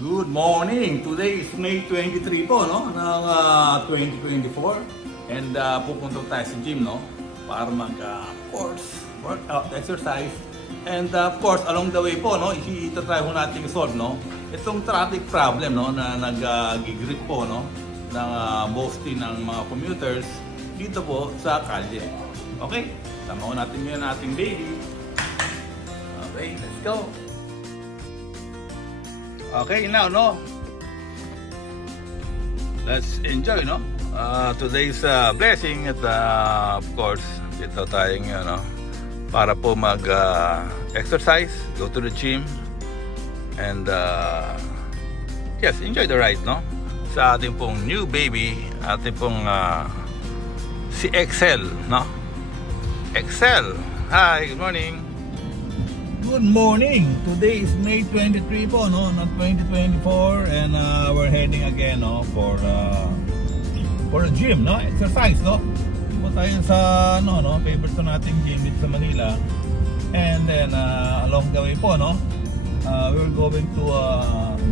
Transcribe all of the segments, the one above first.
Good morning! Today is May 23 po, no? Ng 2024. And pupunta tayo sa gym, no? Para of course, workout, exercise. And of course, along the way po, no? Itatry po natin solve, no? Itong traffic problem, no? Na nag-gigrip po, no? Ng mostly ng mga commuters dito po sa kalye. Okay? Sama ko natin yun ating baby. Okay, let's go! Okay, now, no? Let's enjoy, no? Today's blessing at of course, dito tayong, para po mag-exercise, go to the gym, and yes, enjoy the ride, no? Sa ating pong new baby, ating pong si Excel, no? Excel! Hi, good morning! Good morning! Today is May 23 po, no? Not 2024, and we're heading again, no? For a gym, no? Exercise, no? Po tayo sa, favorite ko nating gym dito sa Manila. And then, along the way po, no? We're going to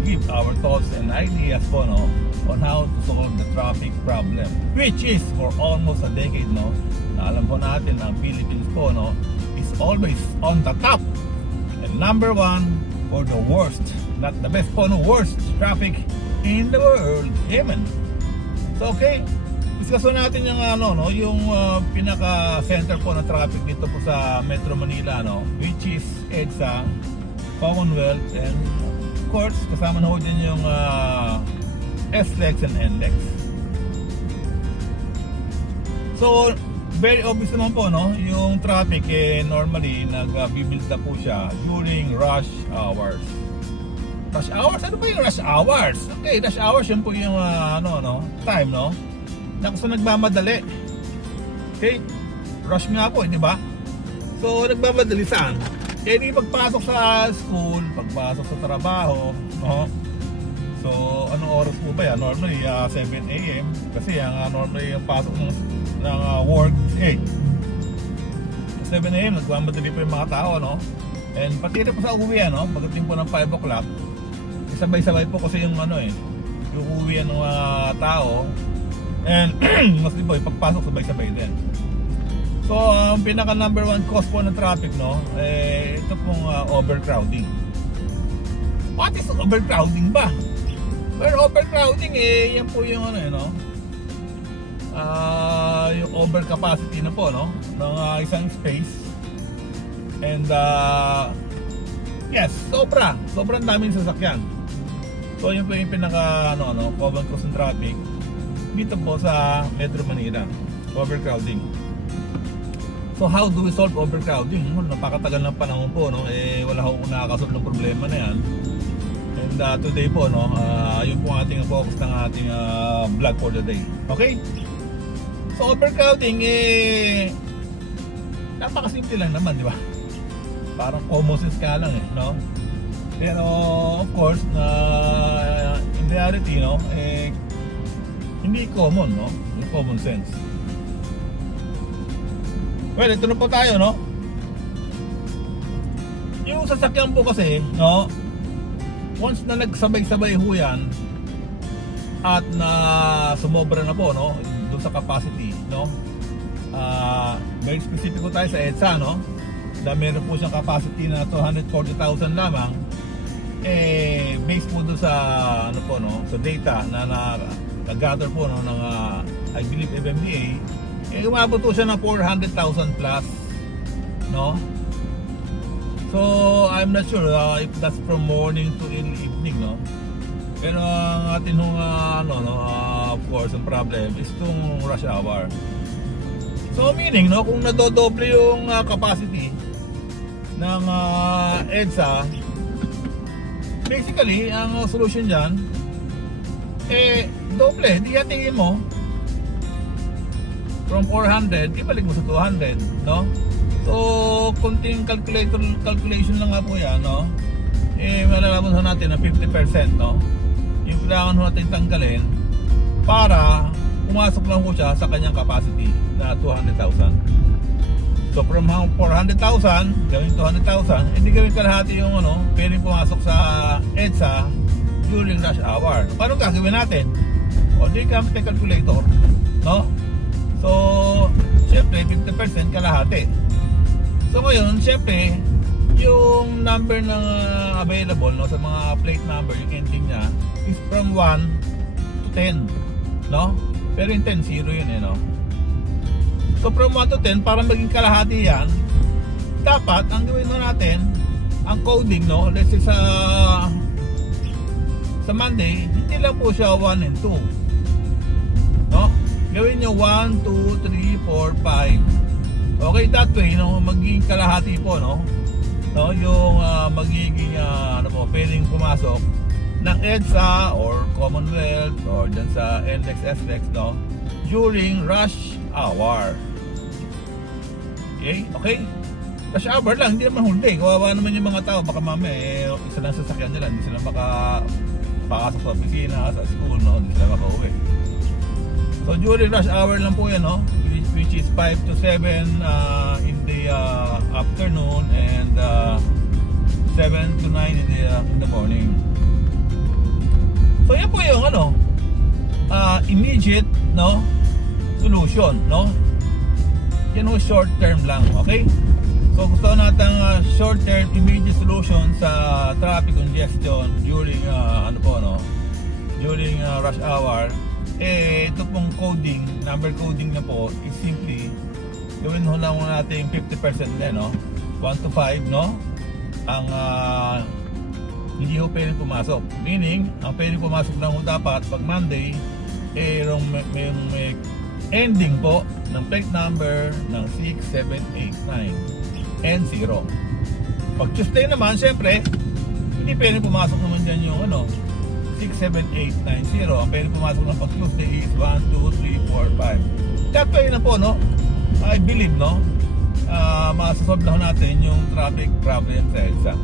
give our thoughts and ideas po, no? On how to solve the traffic problem, which is for almost a decade, no? Na alam po natin na Philippines po, no? Is always on the top. Number one for the worst, not the best po, no, worst traffic in the world. Amen. So okay, discuss natin yung yung pinaka-center po na traffic dito po sa Metro Manila, no, which is EDSA, Commonwealth, and of course kasama na ho din yung SLEX and NLEX. So very obvious naman po, no, yung traffic normally nag-build up po siya during rush hours. Rush hours? Ano ba yung rush hours? Okay, rush hours yun po yung time, no, na kung saan nagmamadali. Okay, rush nga po, di ba? So nagmamadali saan? Di pagpasok sa school, pagpasok sa trabaho, no? So anong oras po ba yan? Normally 7 AM kasi ang normally yung pasok ng work is 8. 7 AM nagmamadali pa yung mga tao, no? And pati rin po sa uwian, no? Pagdating po ng 5 o'clock, sabay-sabay po kasi yung yung uwian ng mga tao. And mas di ba, pagpasok sabay-sabay din. So ang pinaka number one cause po ng traffic, no? Ito pong overcrowding. What is overcrowding ba? Well, overcrowding yan po yung yung overcapacity na po, no, ng isang space. And yes, sobrang daming sasakyan. So yun po yung pinaka common cause ng traffic dito po sa Metro Manila, overcrowding. So how do we solve overcrowding? Napakatagal ng panahon po, no, wala akong nakakasolve ng problema na yan. And today po, no, yun po ang ating focus ng ating vlog for the day. Okay? So overcrowding, napakasimple lang naman, di ba? Parang common sense ka lang, no? Pero of course, in reality, no, hindi common, no? Yung common sense. Well, ito na po tayo, no? Yung sasakyan po kasi, no, once na nagsabay-sabay ho yan at na sumobra na po, no, doon sa capacity, no, very specific po tayo sa EDSA, no, na meron po siyang capacity na 240,000 lamang, based po doon sa po, no, sa data na nag-gather po, no, ng I believe FMDA, umabot po siya ng 400,000 plus, no. So I'm not sure if that's from morning to evening, no. Pero ang atin of course ang problem is itong rush hour. So meaning, no, kung nadodoble yung capacity ng EDSA, basically ang solution dyan doble. Di tingin mo from 400 ibalik mo sa 200, no. So, konting calculation lang nga po yan, no? Malalaman ho natin na 50%, no? Yung kailangan ho natin tanggalin para pumasok lang po siya sa kanyang capacity na 200,000. So, from 400,000, gawin 200,000, hindi gawin kalahati yung pwedeng pumasok sa EDSA during rush hour. Paano gagawin natin? O di gamit ng calculator, no? So, syempre 50% kalahati. So ngayon, syempre, yung number ng available, no, sa mga plate number, yung ending niya is from 1 to 10, no? Pero yung 10, 0 yun eh, no? So from 1 to 10, para maging kalahati yan, dapat, ang gawin mo natin, ang coding, no? Let's say sa Monday, hindi lang po siya 1 and 2, no? Gawin nyo 1, 2, 3, 4, 5. Okay, that way, no, magiging kalahati po, no? No, yung magiging ano po, pwedeng pumasok ng EDSA or Commonwealth or dyan sa NLEX, SLEX, no, during rush hour. Okay? Okay? Rush hour lang, hindi naman whole day. Kawawa naman yung mga tao, baka mamaya isa lang sasakyan nila, hindi sila makapasok sa opisina, sa school, no, hindi sila makauwi. So during rush hour lang po yan, no, which is 5 to 7 in the afternoon and 7 to 9 in the morning. So yan po yung ano, immediate, no, solution, no. Yan po short term lang, okay? So gusto natin short term immediate solution sa traffic congestion during ano po, no, during rush hour. Ito pong coding, number coding na po is simply gawin ho lang natin 50% na, no, 1 to 5, no, ang hindi ho pwedeng pumasok, meaning ang pwedeng pumasok lang ho dapat pag Monday may ending po ng plate number ng 6, 7, 8, 9 and 0. Pag Tuesday naman, syempre hindi pwedeng pumasok naman dyan yung ano 6, 7, 8, 9, 0. Ang pwedeng pumasok ng pag Tuesday is 1, 2, 3, 4, 5. That way na po, no, I believe, no, masasolve na ho natin yung traffic problem sa EDSA.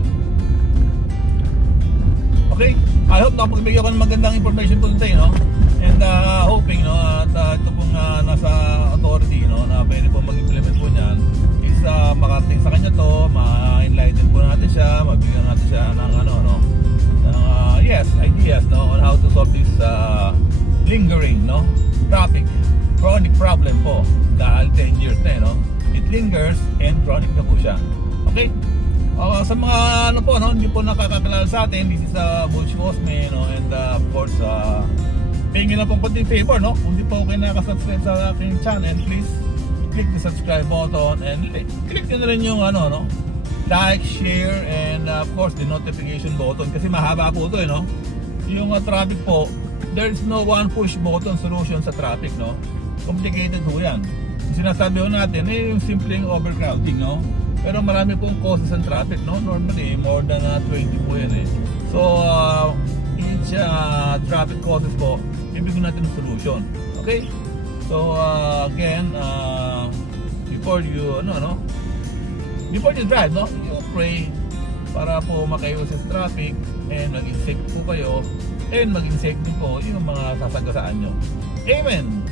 Okay, I hope nakapagbigay ako ng magandang information po today, no, and hoping, no, at ito pong nasa authority, no, na pwede po mag-implement po niyan is makarating sa kanya to, ma-enlighten po natin siya, mabigyan natin siya ng ano, no, yes, ideas, no, on how to solve this lingering, no, traffic chronic problem po dahil 10 years na, no, it lingers and chronic na po siya. Okay, sa mga ano po, no, hindi po nakakakilala sa atin, this is Butch Cosme, no, and of course pingin lang po konting favor, no, kung hindi po kayo nakasubscribe sa aking channel, please click the subscribe button and click nyo na rin yung ano, no, like, share, and of course the notification button, kasi mahaba po ito, no, yung traffic po, there is no one push button solution sa traffic, no, complicated po yan. Yung sinasabi ko natin yung simpleng overcrowding, no, pero marami pong causes ng traffic, no, normally more than 20 po yan eh. So each traffic causes po, ibigyan natin ng solution. Okay, so again, before you before you drive, no, you pray para po makaiwas sa traffic and maging safe po kayo and maging safe din po yung mga sasagasaan nyo. Amen.